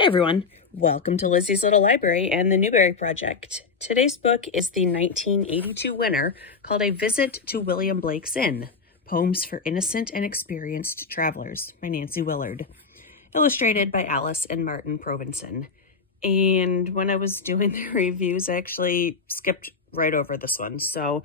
Hey everyone, welcome to Lizzie's Little Library and the Newbery Project. Today's book is the 1982 winner called A Visit to William Blake's Inn, Poems for Innocent and Experienced Travelers by Nancy Willard. Illustrated by Alice and Martin Provenson. And when I was doing the reviews, I actually skipped right over this one. So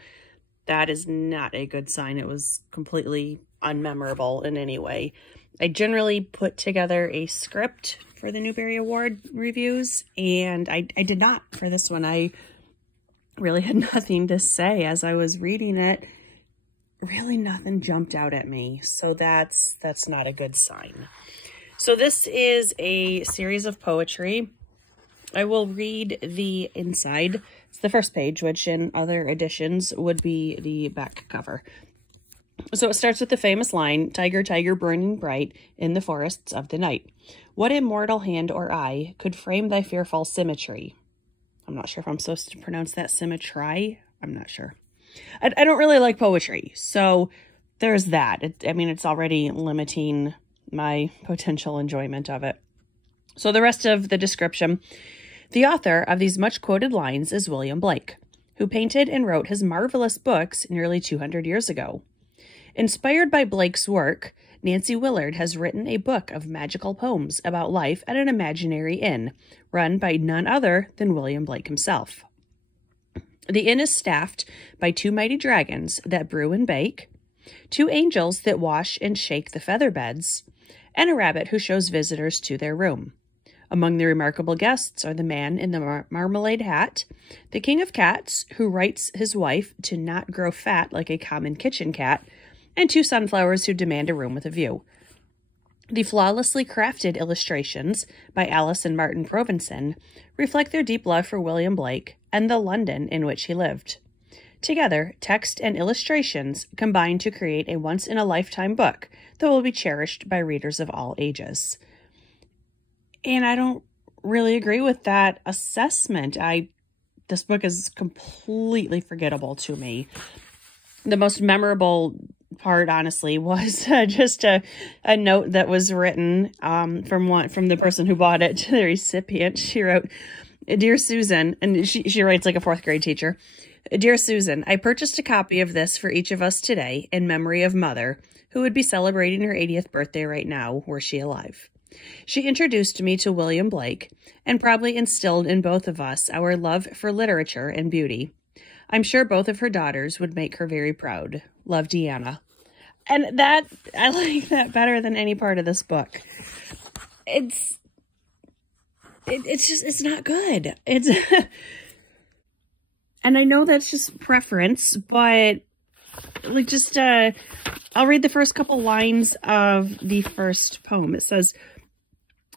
that is not a good sign. It was completely unmemorable in any way. I generally put together a script for the Newbery Award reviews, and I did not for this one. I really had nothing to say as I was reading it. Really nothing jumped out at me, so that's not a good sign. So this is a series of poetry. I will read the inside. It's the first page, which in other editions would be the back cover. So it starts with the famous line, "Tiger, tiger, burning bright in the forests of the night. What immortal hand or eye could frame thy fearful symmetry?" I'm not sure if I'm supposed to pronounce that symmetry. I'm not sure. I don't really like poetry, so there's that. It's already limiting my potential enjoyment of it. So the rest of the description. The author of these much quoted lines is William Blake, who painted and wrote his marvelous books nearly 200 years ago. Inspired by Blake's work, Nancy Willard has written a book of magical poems about life at an imaginary inn, run by none other than William Blake himself. The inn is staffed by two mighty dragons that brew and bake, two angels that wash and shake the feather beds, and a rabbit who shows visitors to their room. Among the remarkable guests are the man in the marmalade hat, the king of cats, who writes his wife to not grow fat like a common kitchen cat, and two sunflowers who demand a room with a view. The flawlessly crafted illustrations by Alice and Martin Provenson reflect their deep love for William Blake and the London in which he lived. Together, text and illustrations combine to create a once-in-a-lifetime book that will be cherished by readers of all ages. And I don't really agree with that assessment. This book is completely forgettable to me. The most memorable part, honestly, was just a note that was written from the person who bought it to the recipient. She wrote, "Dear Susan," and she writes like a fourth grade teacher. "Dear Susan, I purchased a copy of this for each of us today in memory of Mother, who would be celebrating her 80th birthday right now, were she alive. She introduced me to William Blake and probably instilled in both of us our love for literature and beauty. I'm sure both of her daughters would make her very proud. Love, Deanna." And I like that better than any part of this book. It's not good. And I know that's just preference, but I'll read the first couple lines of the first poem. It says,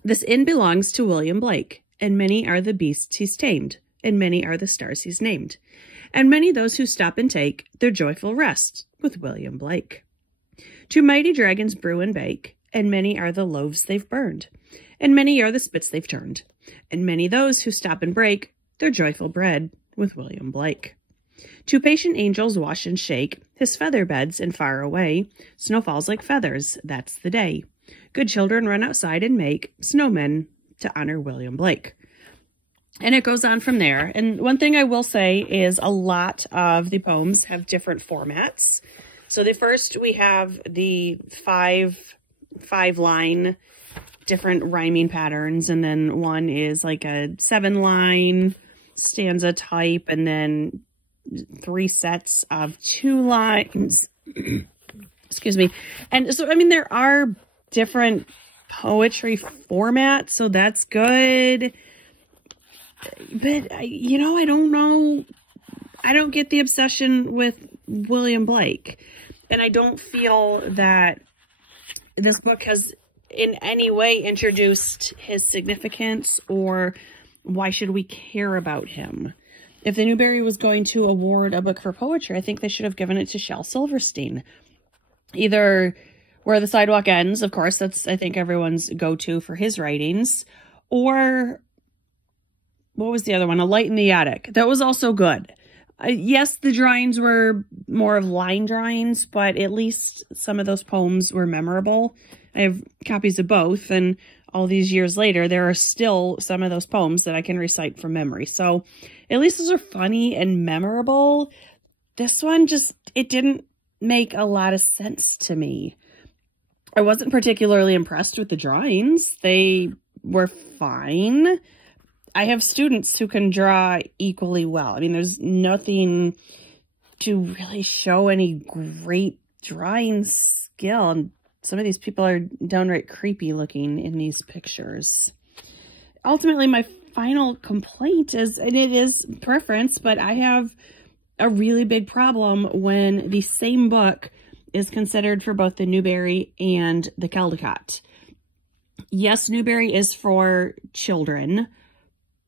"This inn belongs to William Blake, and many are the beasts he's tamed, and many are the stars he's named, and many those who stop and take their joyful rest with William Blake. Two mighty dragons brew and bake, and many are the loaves they've burned, and many are the spits they've turned, and many those who stop and break their joyful bread with William Blake. Two patient angels wash and shake his feather beds, and far away snow falls like feathers, that's the day. Good children run outside and make snowmen to honor William Blake." And it goes on from there. And one thing I will say is a lot of the poems have different formats. So the first, we have the five line different rhyming patterns, and then one is like a 7-line stanza type, and then 3 sets of 2 lines. Excuse me. And so, there are different poetry formats, so that's good. But, I don't know. I don't get the obsession with William Blake. And I don't feel that this book has in any way introduced his significance, or why should we care about him. If the Newbery was going to award a book for poetry, I think they should have given it to Shel Silverstein. Either Where the Sidewalk Ends, of course, that's, I think, everyone's go-to for his writings, or what was the other one? A Light in the Attic. That was also good. Yes, the drawings were more of line drawings, but at least some of those poems were memorable. I have copies of both, and all these years later, there are still some of those poems that I can recite from memory. So at least those are funny and memorable. This one just, it didn't make a lot of sense to me. I wasn't particularly impressed with the drawings. They were fine. I have students who can draw equally well. I mean, there's nothing to really show any great drawing skill. And some of these people are downright creepy looking in these pictures. Ultimately, my final complaint is, and it is preference, but I have a really big problem when the same book is considered for both the Newbery and the Caldecott. Yes, Newbery is for children,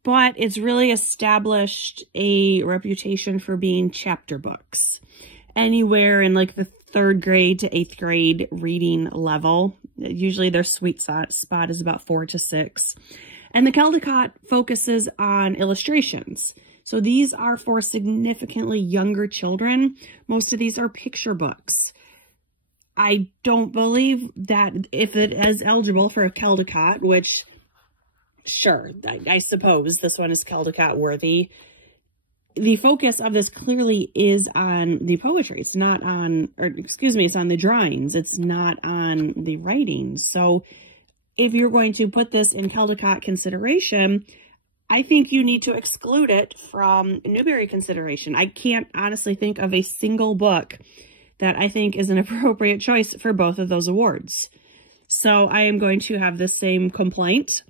but it's really established a reputation for being chapter books. Anywhere in like the 3rd grade to 8th grade reading level. Usually their sweet spot is about 4 to 6. And the Caldecott focuses on illustrations. So these are for significantly younger children. Most of these are picture books. I don't believe that if it is eligible for a Caldecott, which, sure, I suppose this one is Caldecott worthy. The focus of this clearly is on the poetry. It's not on, or excuse me, it's on the drawings. It's not on the writing. So if you're going to put this in Caldecott consideration, I think you need to exclude it from Newbery consideration. I can't honestly think of a single book that I think is an appropriate choice for both of those awards. So I am going to have the same complaint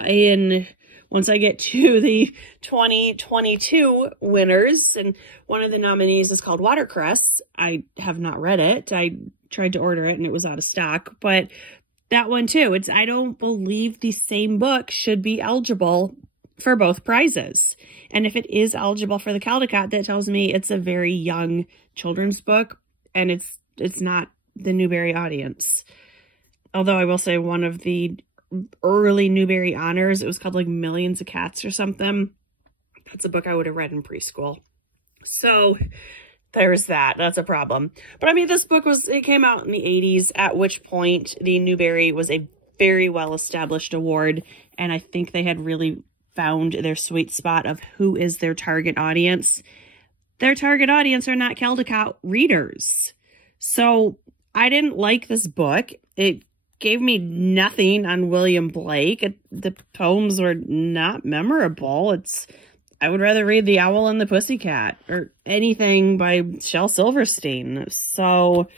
once I get to the 2022 winners. And one of the nominees is called Watercress. I have not read it. I tried to order it and it was out of stock, but that one too, I don't believe the same book should be eligible for both prizes. And if it is eligible for the Caldecott, that tells me it's a very young children's book and it's not the Newbery audience. Although I will say one of the early Newbery honors, it was called like Millions of Cats or something. That's a book I would have read in preschool. So there's that. That's a problem. But I mean, this book it came out in the 80s, at which point the Newbery was a very well-established award. And I think they had really found their sweet spot of who is their target audience. Their target audience are not Caldecott readers. So I didn't like this book. It gave me nothing on William Blake. The poems were not memorable. I would rather read The Owl and the Pussycat or anything by Shel Silverstein. So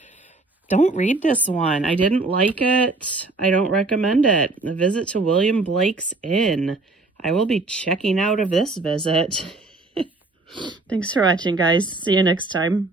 don't read this one. I didn't like it. I don't recommend it. A visit to William Blake's Inn. I will be checking out of this visit. Thanks for watching, guys. See you next time.